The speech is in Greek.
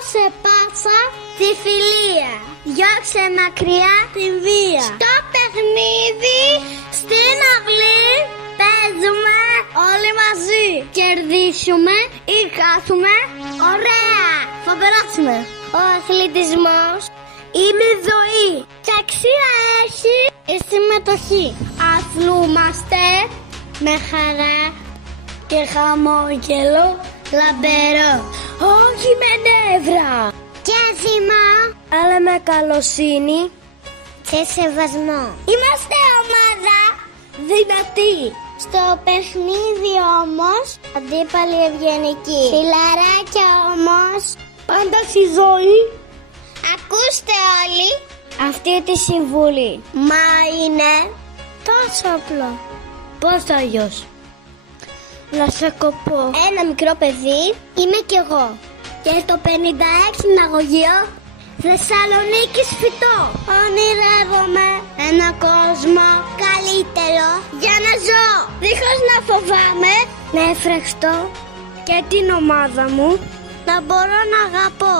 Δώσε πάσα τη φιλία, διώξε μακριά την βία. Στο παιχνίδι, στην αυλή, παίζουμε όλοι μαζί. Κερδίσουμε ή χάσουμε, ωραία, θα περάσουμε. Ο αθλητισμός είναι η ζωή και αξία έχει η συμμετοχή. Αθλούμαστε με χαρά και χαμόγελο λαμπερό, όχι με νεύρα και θυμό, αλλά με καλοσύνη και σεβασμό. Είμαστε ομάδα δυνατή. Στο παιχνίδι όμως αντίπαλοι ευγενικοί, φιλαράκια όμως πάντα στη ζωή. Ακούστε όλοι αυτή τη συμβουλή. Μα είναι τόσο απλό. Πώς αλλιώς? Να σε κοπώ. Ένα μικρό παιδί είμαι κι εγώ. Και στο 56 ναυαγείο Θεσσαλονίκης φυτώ. Ονειρεύομαι ένα κόσμο καλύτερο για να ζω, δίχως να φοβάμαι, να εφρεχτώ και την ομάδα μου να μπορώ να αγαπώ.